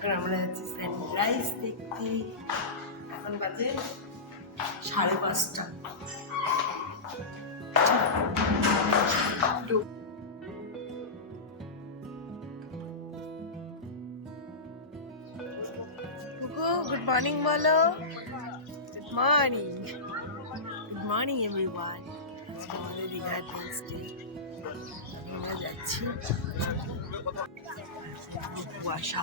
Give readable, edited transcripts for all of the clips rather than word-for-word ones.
এখন আমরা যাচ্ছি সানরাইজ দেখতে। এখন বাজে 5:30। গুড মর্নিং বলো। Good morning, good morning everyone. আমাদের দীঘার নেক্সট ডে আমরা যাচ্ছি। কুয়াশা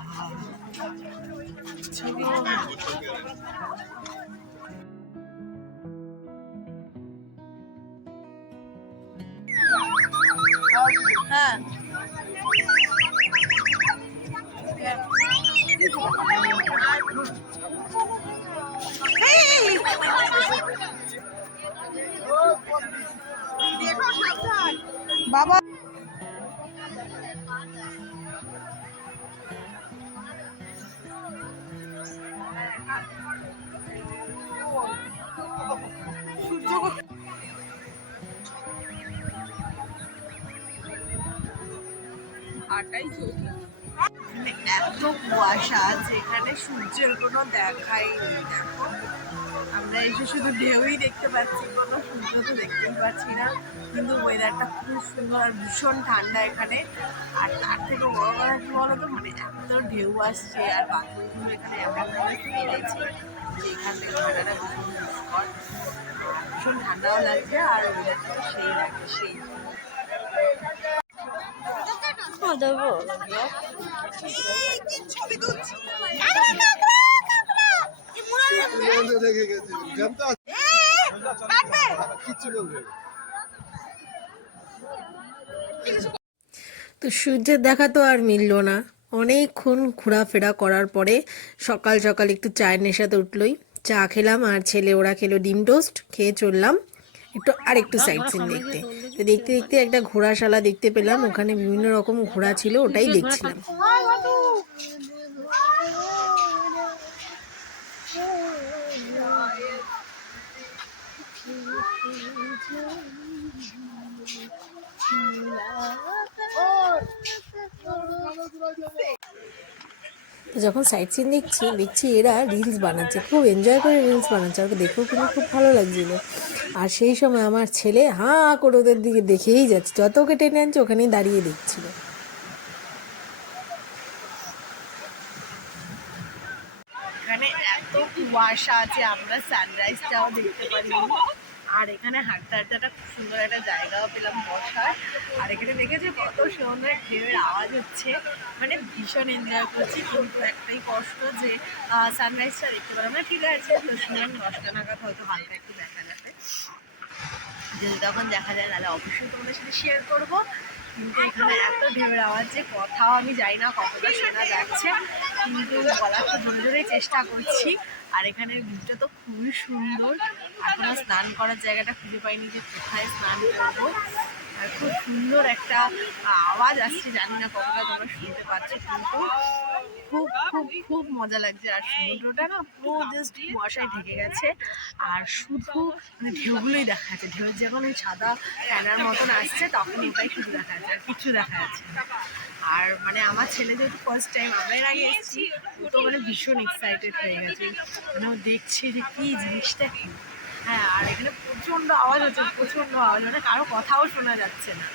হ্যাঁ বাবা এত কুয়াশা যেখানে সূর্যের কোনো দেখাই নেই। দেখো আমরা এসে শুধু ঢেউই দেখতে পাচ্ছি, কোনো সূর্য তো দেখতেই পাচ্ছি না। কিন্তু ওয়েদারটা খুব সুন্দর আর ভীষণ ঠান্ডা এখানে। আর তার থেকে বড় কথা কি বলতো, মানে এত ঢেউ আসছে আর পাথরগুলো এখানে এমনভাবে ফেলেছে যে এখান থেকে ওয়েদারটা ভীষণ দুষ্কর, ভীষণ ঠান্ডাও লাগছে আর ওয়েদারটা সেই লাগে সেই। তো সূর্যের দেখা তো আর মিললো না। অনেকক্ষণ ঘোরাফেরা করার পরে সকাল সকাল একটু চায়ের নেশাতে উঠলোই। চা খেলাম আর ছেলে ওরা খেলো ডিম টোস্ট, খেয়ে চললাম একটু সাইড সিন দেখতে। তো দেখতে দেখতে একটা ঘোড়াশালা দেখতে পেলাম, ওখানে বিভিন্ন রকম ঘোড়া ছিল, ওটাই দেখছিলাম। তো যখন সাইট সিন দেখছি এরা রিলস বানাচ্ছে, খুব এনজয় করে রিলস বানাচ্ছে, ওকে দেখেও কিন্তু খুব ভালো লাগছিল। আর সেই সময় আমার ছেলে হাঁ করে ওদের দিকে দেখেই যাচ্ছে, যত ওকে টেনে আনছে ওখানেই দাঁড়িয়ে দেখছিল। এখানে এত কুয়াশা আছে আমরা সানরাইজটাও দেখতে পারি। আর এখানে হাঁটতে হাঁটতে একটা খুব সুন্দর একটা জায়গাও পেলাম বসার। আর এখানে দেখেছি কত সুন্দর ঢেউয়ের আওয়াজ হচ্ছে, মানে ভীষণ এনজয় করছি। কিন্তু একটাই কষ্ট যে সানরাইজটা দেখতে পারলাম না। ঠিক আছে, তো সময় 10টা নাগাদ হয়তো হালকা একটু দেখা যাবে, যদি তখন দেখা যায় তাহলে অবশ্যই তোমাদের সাথে শেয়ার করবো। কিন্তু এখানে এত ঢেউয়ের আওয়াজ যে কথাও আমি জানি না কতটা শোনা যাচ্ছে, কিন্তু বলার তো জোরে জোরেই চেষ্টা করছি। আর এখানের ভিউটা তো খুবই সুন্দর। এখনো স্নান করার জায়গাটা খুঁজে পাইনি যে কোথায় স্নান করবো। আর খুব সুন্দর একটা আওয়াজ আসছে, জানি না কতটা তোমরা শুনতে পাচ্ছ, কিন্তু খুব খুব খুব মজা লাগছে। আর সমুদ্রটা না পুরো জাস্ট কুয়াশায় ঢেকে গেছে, আর শুধু মানে ঢেউগুলোই দেখা যাচ্ছে। ঢেউ যখন ওই সাদা ফ্যানার মতন আসছে তখন ওটাই শুধু দেখা যাচ্ছে, আর কিছু দেখা যাচ্ছে না। আর মানে আমার ছেলে যেহেতু ফার্স্ট টাইম, আমরা এর আগে এসেছি, তো মানে ভীষণ এক্সাইটেড হয়ে গেছে, মানে ও দেখছে যে কী জিনিসটা কী। হ্যাঁ, আর এখানে প্রচণ্ড আওয়াজ হচ্ছে, প্রচণ্ড আওয়াজ, মানে কারো কথাও শোনা যাচ্ছে না।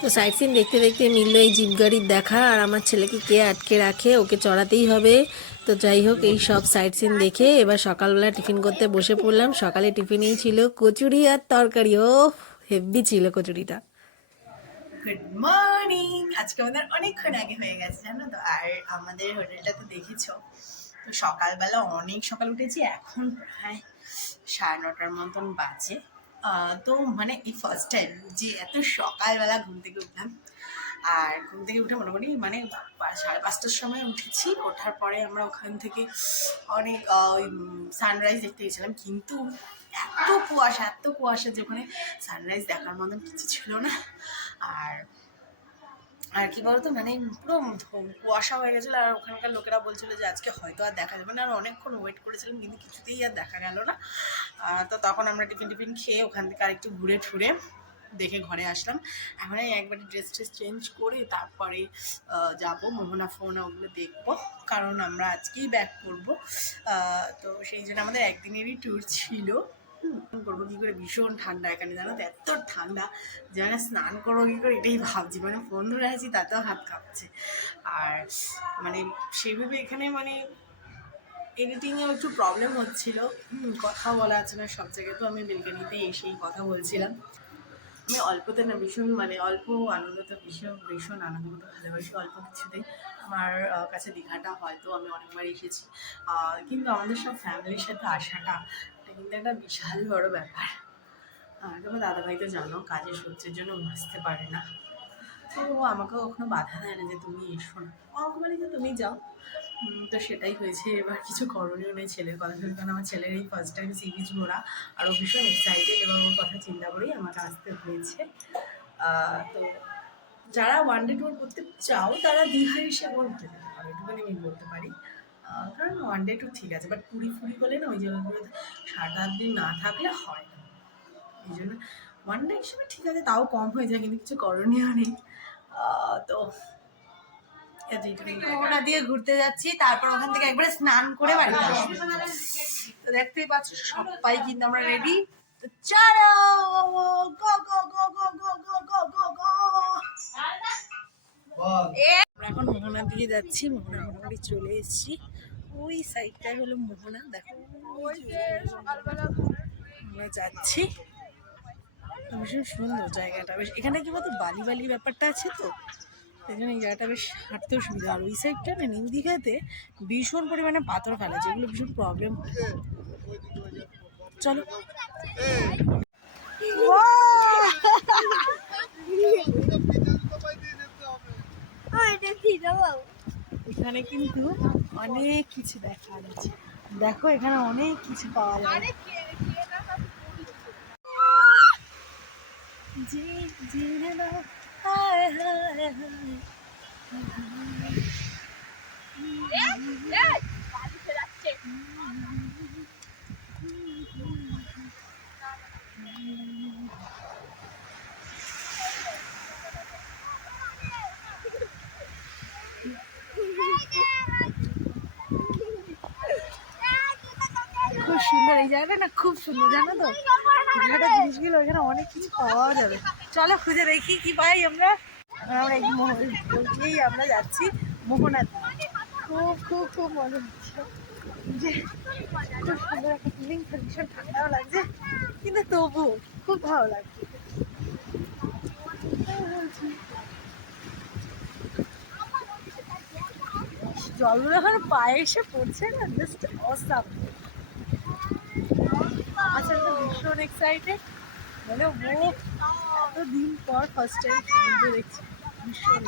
তো সাইট সিন দেখতে দেখতে মিললো এই জিপ গাড়ির দেখা। আর আমার ছেলেকে কে আটকে রাখে, ওকে চড়াতেই হবে। তো যাই হোক, এই সব সাইট সিন দেখে এবার সকালবেলা টিফিন করতে বসে পড়লাম। সকালে টিফিনেই ছিল কচুরি আর তরকারি। ও হেভি ছিল কচুরিটা। Good morning. আজকে আমাদের অনেকক্ষণ আগে হয়ে গেছে জানো তো। আর আমাদের হোটেলটা তো দেখেছো। তো সকালবেলা অনেক সকাল উঠেছি, এখন প্রায় 9:30 মতন বাজে। তো মানে এই ফার্স্ট টাইম যে এত সকালবেলা ঘুম থেকে উঠলাম। আর ঘুম থেকে উঠে মোটামুটি মানে 5:30টার সময় উঠেছি। ওঠার পরে আমরা ওখান থেকে অনেক সানরাইজ দেখতে গেছিলাম, কিন্তু এত কুয়াশা যে ওখানে সানরাইজ দেখার মতন কিছু ছিল না। আর কি বলতো, মানে পুরো কুয়াশা হয়ে গেছিলো। আর ওখানকার লোকেরা বলছিল যে আজকে হয়তো আর দেখা যাবে না। আর অনেকক্ষণ ওয়েট করেছিলাম, কিন্তু কিছুতেই আর দেখা গেল না। তো তখন আমরা টিফিন খেয়ে ওখান থেকে আরেকটু ঘুরে ঠুরে দেখে ঘরে আসলাম। এখন এই একবারে ড্রেস ট্রেস চেঞ্জ করে তারপরে যাবো মোহনা ফোনা ওগুলো দেখবো, কারণ আমরা আজকেই ব্যাক করবো। তো সেই জন্য আমাদের একদিনেরই ট্যুর ছিল। করবো কী করে, ভীষণ ঠান্ডা এখানে জানো তো, এত ঠান্ডা যে মানে স্নান করবো কী করে এটাই ভাবছি, মানে ফোন ধরে আছি তাতেও হাত কাঁপছে। আর মানে সেইভাবে এখানে মানে এডিটিংয়েও একটু প্রবলেম হচ্ছিল, কথা বলা আছে না সব জায়গায়। তো আমি বেলকানিতে এসেই কথা বলছিলাম। আমি অল্পতে না ভীষণ মানে অল্প আনন্দ তো ভীষণ ভীষণ আনন্দ করতে ভালোবাসি, অল্প কিছুতেই। আমার কাছে দীঘাটা হয়তো আমি অনেকবার এসেছি, কিন্তু আমাদের সব ফ্যামিলির সাথে আসাটা এটা কিন্তু একটা বিশাল বড় ব্যাপার। তোমার দাদাভাই তো জানো কাজের সূত্রের জন্য আসতে পারে না, তো ও আমাকেও কখনো বাধা দেয় না যে তুমি এসো না, ও আমাকে বলে যে তুমি যাও। তো সেটাই হয়েছে, এবার কিছু করণীয় নেই ছেলের কথা শুনে, কারণ আমার ছেলের এই ফার্স্ট টাইম সি বিচ ঘোরা, আর ও ভীষণ এক্সাইটেড এবং ওর কথা চিন্তা করেই আমাকে আসতে হয়েছে। তো যারা ওয়ান ডে ট্যুর করতে চাও তারা দীঘায় এসে ঘুরতে পারো, এটুকুনি আমি বলতে পারি। কারণ ওয়ান ডে ট্যুর ঠিক আছে, বাট পুরী ফুরি হলে না ওই জায়গাগুলোতে 7-8 দিন না থাকলে হয় না। এই জন্য ওয়ান ডে হিসেবে ঠিক আছে, তাও কম হয়ে যায়, কিন্তু কিছু করণীয় নেই। তো ওটা দিয়ে ঘুরতে যাচ্ছি, তারপর ওখান থেকে একবারে স্নান করে বাড়িতে আসবো। তো দেখতেই পাচ্ছ সবাই কিন্তু আমরা রেডি। তো চলো গো গো গো গো গো গো গো গো গো। আমরা এখন মোহনার দিকে যাচ্ছি, মোহনা মোটামুটি চলে এসেছি। ওই সাইডটাই হলো মোহনা, দেখো আমরা যাচ্ছি। ভীষণ সুন্দর জায়গাটা, বেশ এখানে কি বলতো বালি বালি ব্যাপারটা আছে, তো এই জন্য এই জায়গাটা বেশ হাঁটতেও সুবিধা। আর ওই সাইডটা না নিউ দীঘাতে ভীষণ পরিমাণে পাথর ফেলে, যেগুলো ভীষণ প্রবলেম। চলো এখানে কিন্তু অনেক কিছু দেখা যাচ্ছে, দেখো এখানে অনেক কিছু পাওয়া যায়। খুব সুন্দর এই জায়গাটা না, খুব সুন্দর জানো তো, জায়গাটা জিনিসগুলো এখানে অনেক কিছু পাওয়া যাবে। চলো খুঁজে দেখি কি পাই আমরা। আমরা এই বলতেই আমরা যাচ্ছি মোহনার। খুব খুব খুব মজা হচ্ছে, যে খুব সুন্দর একটা ফিলিং, ভীষণ ঠান্ডাও লাগছে, কিন্তু তবু খুব ভালো লাগছে। জলগুলো এখন পায়ে এসে পড়ছে না, জাস্ট অসাম। আচ্ছা তো ভীষণ এক্সাইটেড, মানে ও এতদিন পর ফার্স্ট টাইম সমুদ্র দেখছি, ভীষণ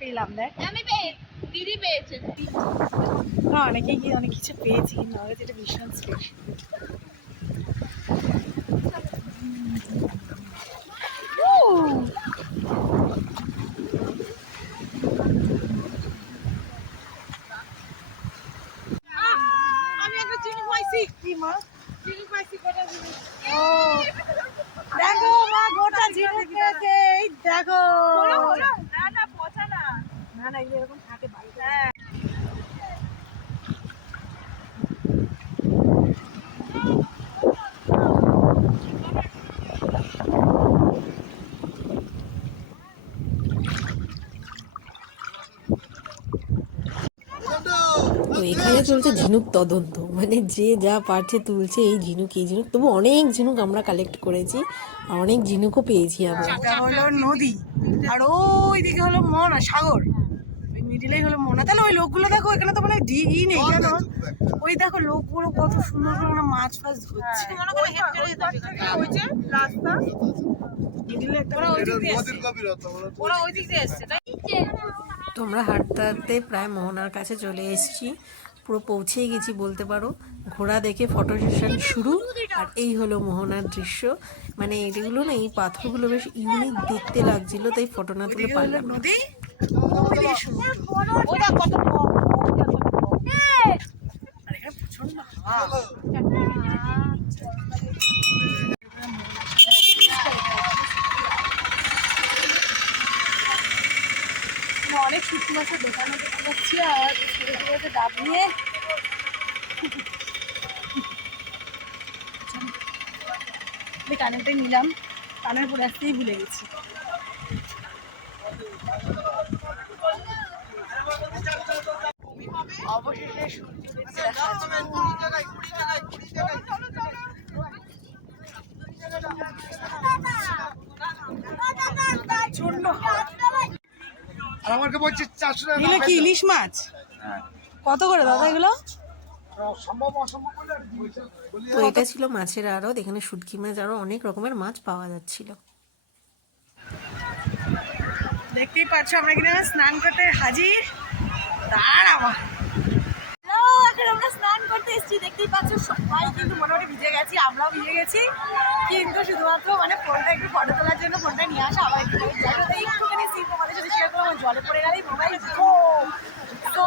পেলাম দেখ, দিদি পেয়েছে। না অনেকেই কি অনেক কিছু পেয়েছি, কিন্তু আমার কাছে এটা ভীষণ স্পেশাল। আমি একটা চিনি পাইছি। কি মা? চিনি পাইছি গোটা জিনিস। ও দেখো মা, গোটা ঝিনুক পেয়েছে, এই দেখো। না না পচা না। না না, এগুলো এরকম থাকে বাড়িতে। হ্যাঁ তো এখানে চলছে ঝিনুক তদন্ত, মানে যে যা পারছে তুলছে, এই ঝিনুক এই ঝিনুক। তবু অনেক ঝিনুক আমরা কালেক্ট করেছি আর অনেক ঝিনুকও পেয়েছি আমরা। এটা হলো নদী, আর ওই দিকে হলো মোহনা সাগর, ওই মিডিলেই হলো মোহনা। তাহলে ওই লোকগুলো দেখো, এখানে তো মানে ই নেই কেন? ওই দেখো লোকগুলো কত সুন্দর করে মানে মাছ ফাছ ধরছে। মনে করে হেঁটে যেতে হবে। ওই যে রাস্তা মিডিলে একটা ওরা ওই দিক দিয়ে এসছে তাই। তো আমরা হাঁটতে হাঁটতে প্রায় মোহনার কাছে চলে এসেছি, পুরো পৌঁছেই গেছি বলতে পারো। ঘোড়া দেখে ফটো সেশন শুরু, আর এই হলো মোহনার দৃশ্য। মানে এগুলো না, এই পাথরগুলো বেশ ইউনিক দেখতে লাগছিল, তাই ফটো না তুলে পারলাম না। নদী, ওইদিকে সমুদ্র। ওরা কত বড়, আর এখানে প্রচন্ড হাওয়া। অনেক শুটকি মাছের দোকানে দেখতে পাচ্ছি, আর ছোটো ছোটো ডাব নিয়ে কানেরটাই নিলাম, কানের পরে আসতেই ভুলে গেছি। অবশেষে সূর্য দেখা প্রচন্ড হাওয়া। আর আমাকে বলছে 400 টাকা এগুলো কি ইলিশ মাছ? কত করে দাদা এগুলো? সম্ভব অসম্ভব বলে আর কি বলছে। তো এটা ছিল মাছের আড়ত, এখানে শুটকি মাছ আরো অনেক রকমের মাছ পাওয়া যাচ্ছিল। দেখতেই পাচ্ছ আমরা এখানে স্নান করতে হাজির। দাঁড়াবা, এখন আমরা স্নান করতে এসেছি। দেখতেই পাচ্ছ সবাই কিন্তু মোটামুটি ভিজে গেছি, আমরাও ভিজে গেছি, কিন্তু শুধুমাত্র মানে ফোনটা একটু ফটো তোলার জন্য ফোনটা নিয়ে আসা। আবার একটুখানি সিন তোমাদের সাথে শেয়ার করবো, জলে পড়ে গেলেই মোবাইল তো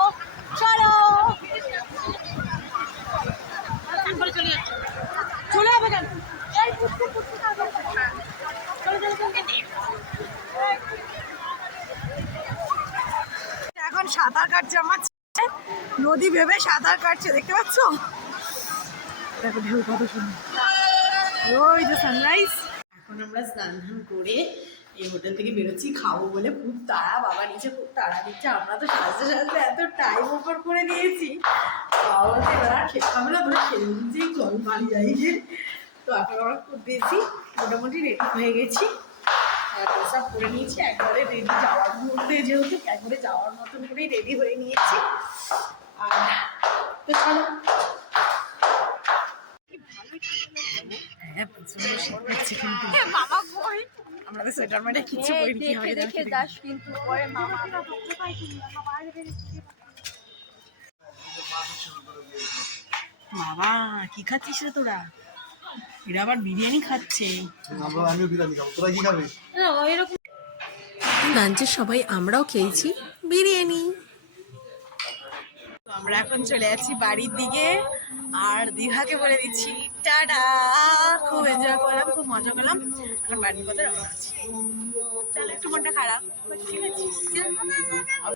চলো চলে যাবে কেন? এখন সাঁতার কাটছে আমার ছেলে, নদী ভেবে সাঁতার কাটছে, দেখতে পাচ্ছ? দেখো ঢেউ কত সুন্দর, ওই যে সানরাইজ। এখন আমরা স্নান ধান করে এই হোটেল থেকে বেরোচ্ছি, খাবো বলে খুব তাড়া, বাবা নিচে খুব তাড়া দিচ্ছে। আমরা তো সাজতে সাজতে এত টাইম ওভার করে দিয়েছি, বাবা বলছে এবার আর খেতে হবে না, ধরে খেয়ে দিচ্ছি, চল বাড়ি যাই। তো এখন আমরা খুব বেশি মোটামুটি রেডি হয়ে গেছি, সব করে নিয়েছি, একবারে রেডি যাওয়ার মুহূর্তে, যেহেতু একবারে যাওয়ার মতন করেই রেডি হয়ে নিয়েছি। আর তো চলো, হ্যাঁ প্রচন্ড শীত করছে, কিন্তু আমাদের সোয়েটার মানে কিচ্ছু করিনি, কি হবে দেখে দাস কিন্তু পরে মামা বাবা কি খাচ্ছিস রে তোরা? এরা আবার বিরিয়ানি খাচ্ছে। আমিও বিরিয়ানি খাবো, তোরা কি খাবে? লাঞ্চে সবাই আমরাও খেয়েছি বিরিয়ানি। আমরা এখন চলে যাচ্ছি বাড়ির দিকে, আর দীঘাকে বলে দিচ্ছি টাটা। খুব এনজয় করলাম, খুব মজা করলাম, এখন বাড়ির পথে রওনা আছি। চলো, একটু মনটা খারাপ, ঠিক আছে।